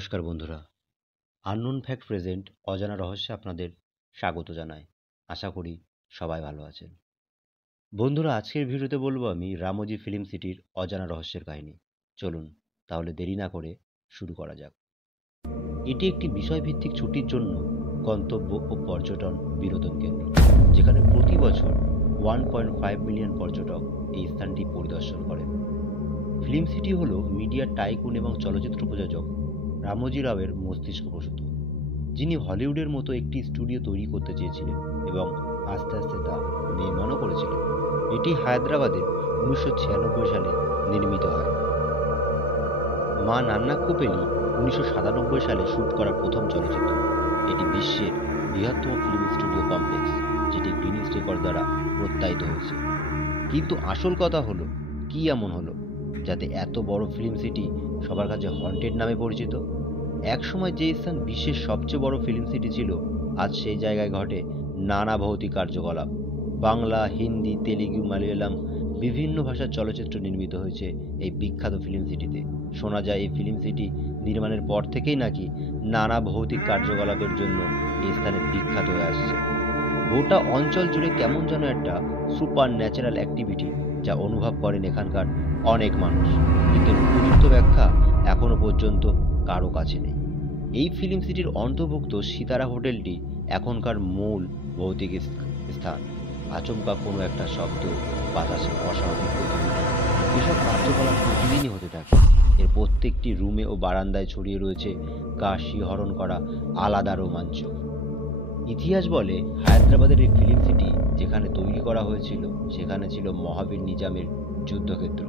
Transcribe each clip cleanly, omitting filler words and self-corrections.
নমস্কার বন্ধুরা, unknown fact present অজানা রহস্যে আপনাদের স্বাগত জানাই। আশা করি সবাই ভালো আছেন। বন্ধুরা, আজকের ভিডিওতে বলবো আমি রামোজি ফিল্ম সিটির অজানা রহস্যের কাহিনী। চলুন তাহলে দেরি না করে শুরু করা যাক। এটি একটি বিষয়ভিত্তিক ছুটির জন্য গন্তব্য ও পর্যটন বিনোদন কেন্দ্র, যেখানে প্রতি বছর 1.5 মিলিয়ন পর্যটক এই স্থানটি পরিদর্শন করেন। ফিল্ম সিটি হলো মিডিয়া টাইকুন এবং চলচ্চিত্র প্রযোজক রামোজি রাওয়ের মস্তিষ্ক প্রসূত, যিনি হলিউডের মতো একটি স্টুডিও তৈরি করতে চেয়েছিলেন এবং আস্তে আস্তে তা নির্মাণও করেছিলেন। এটি হায়দ্রাবাদে 1996 সালে নির্মিত হয়। মা নান্নাক্কু পেলি 1997 সালে শ্যুট করা প্রথম চলচ্চিত্র। এটি বিশ্বের বৃহত্তম ফিল্ম স্টুডিও কমপ্লেক্স, যেটি গিনিস রেকর্ড দ্বারা প্রত্যায়িত হয়েছে। কিন্তু আসল কথা হলো, কি এমন হলো যাতে এত বড় ফিল্ম সিটি সবার কাছে হন্টেড নামে পরিচিত? একসময় যে স্থান বিশ্বের সবচেয়ে বড় ফিল্ম সিটি ছিল, আজ সেই জায়গায় ঘটে নানা ভৌতিক কার্যকলাপ। বাংলা, হিন্দি, তেলুগু, মালয়ালম বিভিন্ন ভাষার চলচ্চিত্র নির্মিত হয়েছে এই বিখ্যাত ফিল্ম সিটিতে। শোনা যায় এই ফিল্ম সিটি নির্মাণের পর থেকেই নাকি নানা ভৌতিক কার্যকলাপের জন্য এই স্থানে বিখ্যাত হয়ে আসছে। গোটা অঞ্চল জুড়ে কেমন যেন একটা সুপার ন্যাচারাল অ্যাক্টিভিটি, যা অনুভব করেন এখানকার অনেক মানুষ, কিন্তু উপযুক্ত ব্যাখ্যা এখনো পর্যন্ত কারো কাছে নেই। এই ফিল্ম সিটির অন্তর্ভুক্ত সিতারা হোটেলটি এখনকার মূল ভৌতিক স্থান। আচমকা কোনো একটা শব্দ, বাতাসে অস্বাভাবিক গতিবিধি, এসব কার্যকলাপ প্রতিদিনই হতে থাকে। এর প্রত্যেকটি রুমে ও বারান্দায় ছড়িয়ে রয়েছে গা শিহরণ করা আলাদা রোমাঞ্চ। ইতিহাস বলে, হায়দ্রাবাদের এই ফিল্ম সিটি যেখানে তৈরি করা হয়েছিল, সেখানে ছিল মহাবীর নিজামের যুদ্ধক্ষেত্র।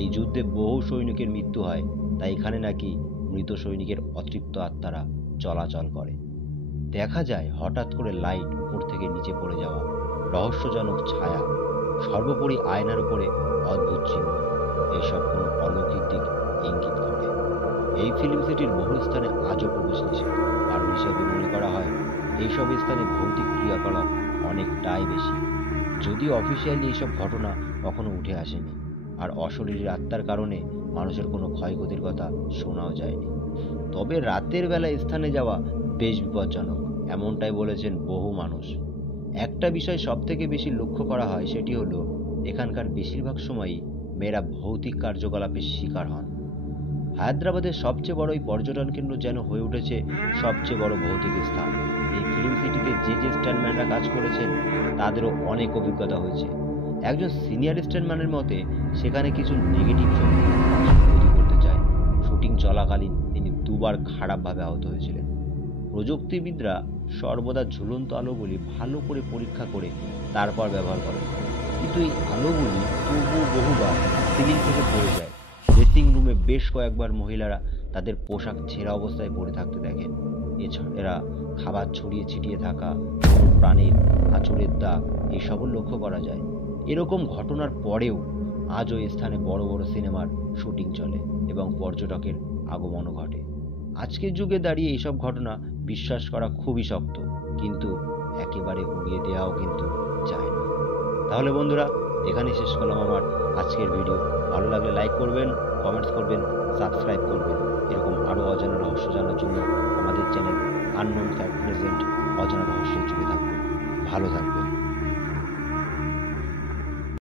এই যুদ্ধে বহু সৈনিকের মৃত্যু হয়, তাই এখানে নাকি মৃত সৈনিকের অতৃপ্ত আত্মারা চলাচল করে। দেখা যায় হঠাৎ করে লাইট উপর থেকে নিচে পড়ে যাওয়া, রহস্যজনক ছায়া, সর্বোপরি আয়নার উপরে অদ্ভুত চিহ্ন। এসব কোনো অলৌকিক দিক ইঙ্গিত করে। এই ফিল্ম সিটির বহু স্থানে আজও প্রবেশ নিষেধ, কারণ হিসেবে মনে করা হয় এইসব স্থানে ভৌতিক ক্রিয়াকলাপ অনেকটাই বেশি। যদিও অফিসিয়ালি এইসব ঘটনা কখনো উঠে আসেনি, আর অশরীরী আত্মার কারণে মানুষের কোনো ক্ষয়ক্ষতির কথা শোনাও যায়নি। তবে রাতের বেলা স্থানে যাওয়া বেশ বিপজ্জনক, এমনটাই বলেছেন বহু মানুষ। একটা বিষয় সব থেকে বেশি লক্ষ্য করা হয়, সেটি হলো এখানকার বেশিরভাগ সময়ই মেয়েরা ভৌতিক কার্যকলাপের শিকার হন। হায়দ্রাবাদের সবচেয়ে বড় এই পর্যটন কেন্দ্র যেন হয়ে উঠেছে সবচেয়ে বড় ভৌতিক স্থান। এই ফিল্ম সিটিতে যে স্ট্যান্ডম্যানরা কাজ করেছেন, তাদেরও অনেক অভিজ্ঞতা হয়েছে। একজন সিনিয়র স্ট্যান্ডম্যানের মতে, সেখানে কিছু নেগেটিভ শক্তি ক্ষতি করতে চায়। শুটিং চলাকালীন তিনি দুবার খারাপভাবে আহত হয়েছিলেন। প্রযুক্তিবিদরা সর্বদা ঝুলন্ত আলোগুলি ভালো করে পরীক্ষা করে তারপর ব্যবহার করেন, কিন্তু এই আলোগুলি তবুও বহুবার সিলিং থেকে পড়ে যায়। ড্রেসিং রুমে বেশ কয়েকবার মহিলারা তাদের পোশাক ছেঁড়া অবস্থায় পড়ে থাকতে দেখেন। এছাড়া খাবার ছড়িয়ে ছিটিয়ে থাকা, কোনো প্রাণীর আঁচড়ের দাগ, এসবও লক্ষ্য করা যায়। এরকম ঘটনার পরেও আজও এই স্থানে বড় বড় সিনেমার শুটিং চলে এবং পর্যটকের আগমনও ঘটে। আজকের যুগে দাঁড়িয়ে এইসব ঘটনা বিশ্বাস করা খুবই শক্ত, কিন্তু একেবারে উড়িয়ে দেওয়াও কিন্তু যায় না। তাহলে বন্ধুরা, এখানে শেষ করলাম আমার আজকের ভিডিও। ভালো লাগলে লাইক করবেন, কমেন্টস করবেন, সাবস্ক্রাইব করবেন। এরকম আরও অজানা রহস্য জানার জন্য আমাদের চ্যানেল আননোন ফ্যাক্ট প্রেজেন্ট অজানা রহস্যের জুড়ে থাকবেন। ভালো থাকবেন।